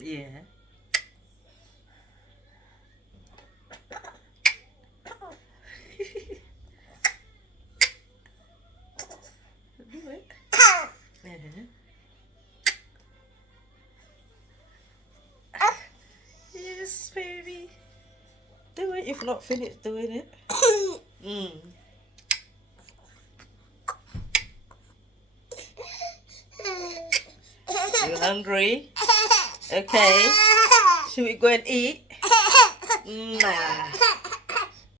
Yeah. Do it. Uh-huh. Yes, baby. Do it. You've not finished doing it. Mm. You hungry? Okay. Should we go and eat? Nah.